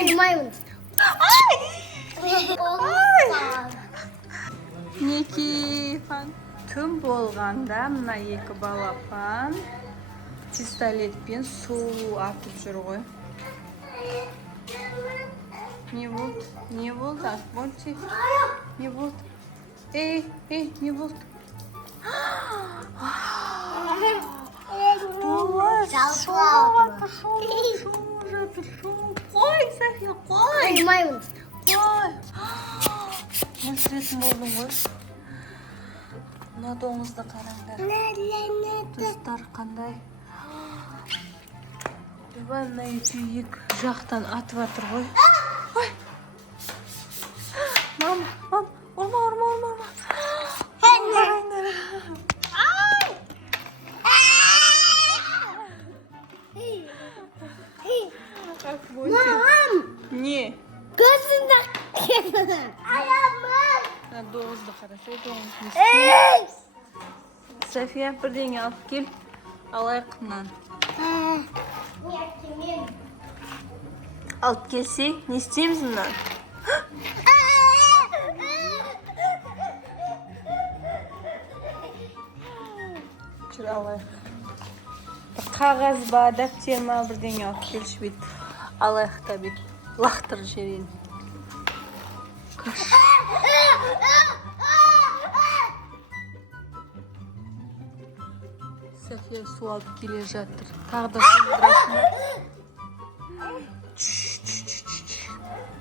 Oynamayın. Neki tüm bo'lganda mına екі балапан pistoletпен suv atib жүр ғой. Не болды? Не болды? Акбончик? Не болды? Эй, не болды? Қой, София, қой! Oynamayın. Қой! Өсіретін болдың ғой. Мына доңызды қараңдар. Достар қандай? Мына екі жақтан атып жатыр ғой. Мама, ұрма. Мам! Не? Gözünde ayağımın. Доңызды қарасай, доңыз не істейді? София, бірдеңе алып кел. Алайық мынаны. Алып келсей, не істейміз мынаны? Жүр алайық. Қағаз ба, дәптер ма, бірдеңе алып келші бейт. Алайық та бейт. Лақтыр жерін. София су алып келе жатыр. Тағы да су бұдырасына.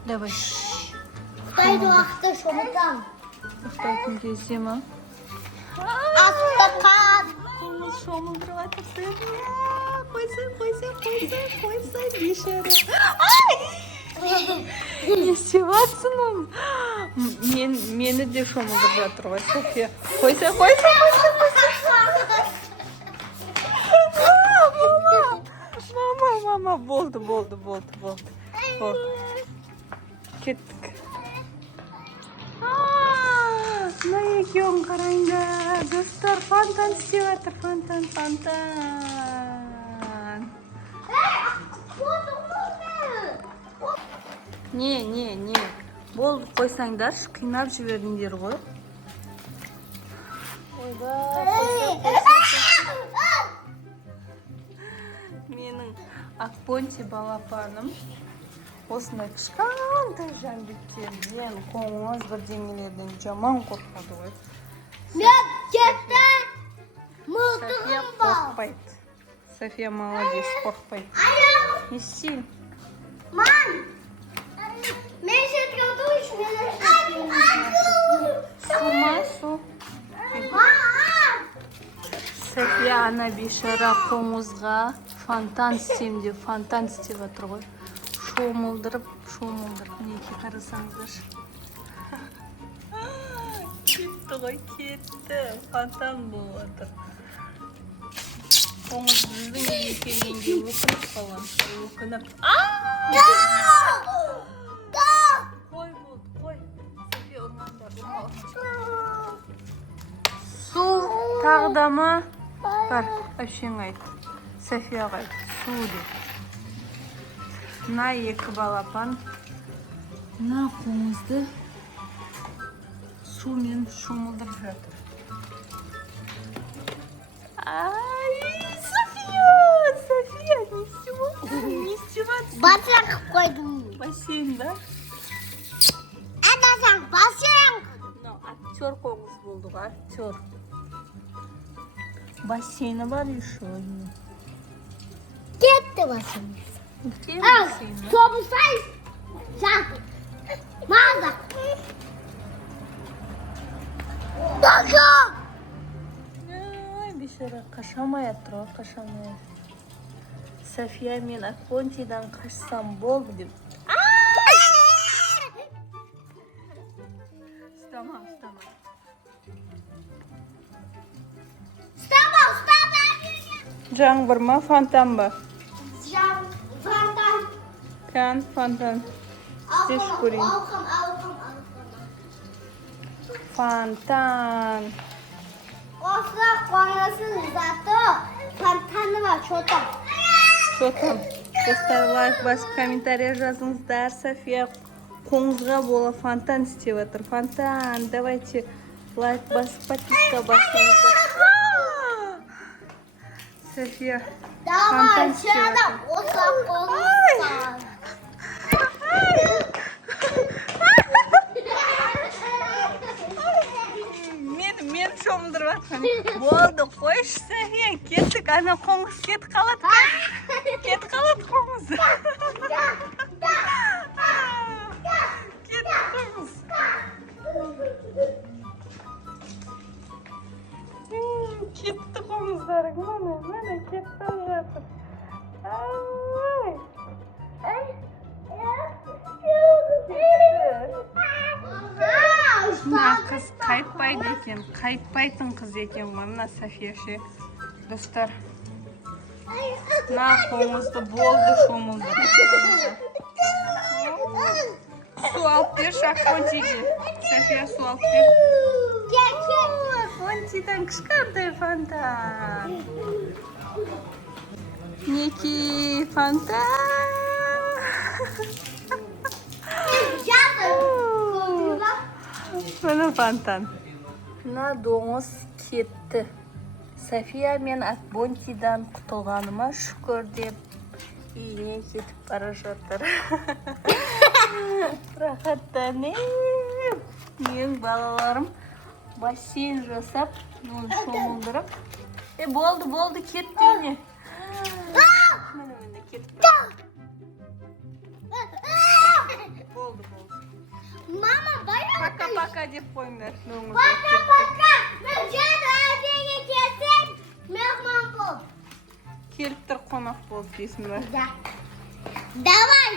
Давай. Қытайды уақытта шомылдам. Ұқтайтын кезде ма? Асты қап. Қоңыз шомылдырып атыр. Қойса, бейшара. Не істеватсың ол? Мені де шомылдырып жатыр ғой, София. Қойса. Мама, болды. Кеттік. Мына екеуін қараңдар. Достар, фонтан істеп жатыр, фонтан. Не. Болды, қойсаңдар, қинап жібердіңдер ғой. Менің Акбончи балапаным осындай кішкентай жәндіктерден, қоңыз бірдеңелерден жаман қорқады ғой. Мен кетті. София Мылтығым бар. қорқпайды. София молодец, қорқпайды. Не істейін? Мам! Мен шетке отырыш, Су. Мам! София ана бейшара қоңызға фонтан істейм деп жатыр ғой. Шомылдырып. Мінеки қарасаңыздар. Кетті. Фонтан болып жатыр. Қоңыз біздің үйге келгенге өкініп қалған. Өкініп. Қой болды. София ұрмаңдар. Су тағда ма? Бар, әпшең айт. Софияға айт. Су деп. Мына екі балапан. Мына қоңызды сумен шомылдырып жатыр. София, не істеватсың? Басын қойдым. Бассейн, да? Әдәсің, басын. Актер қоңыз болды ғой, актер. Бассейні бар еще. Кетті басын. Собысай. Жатыр. Мазақ. Доқа. Бейшара қашамай атыр ғой, қашамай. София, мен Акбончидан қашсам болды деп. Стама. Жаңбыр ма, фонтан ба? Фонтан. Здесь курим. Фонтан. Осылар қоңыздың заты фонтаны бар, шотам. Шотам. Dostlar, like basıp kommentariya жазыңыздар. София qo'ng'izga bola fontan istеп жатыр. Fontan, давайте лайк басып подписка басыңыздар. София Давай, fontan istеп сюда, жатыр. осоп, Men şomdırып atқан. Болды, қойшы София, кеттік. Ана qo'ng'iz ketib қалады. Ketib қалады qo'ng'iz. Ketib qo'ng'iz. Ketdi qo'ng'izlaring. Mana ketib жатыр. Ay. Мына қыз қайтпайды екен, қайтпайтын қыз екен ғой, мына София ше. Достар, мына қоңызды болды шомылдырып. Су алып берші Фонтиге. София, су алып бер. Фонтидан кішкентай фонтан. Мінекей фонтан. Mana фонтан. Мына доңыз кетті. София мен Бонтидан құтылғаныма шүкір деп үйіне кетіп бара жатыр. Рахаттанып, менің балаларым бассейн жасап, оны шомылдырып. Болды, кетті үйіне. Міне кетіп бара. Болды. Мама, байрам. Пока-пока деп қойыңдар. Пока-пока. Мен жаңа әдеге келсем, мehmon бол. Келіп тұр, қонақ болып дейсің бе? Давай.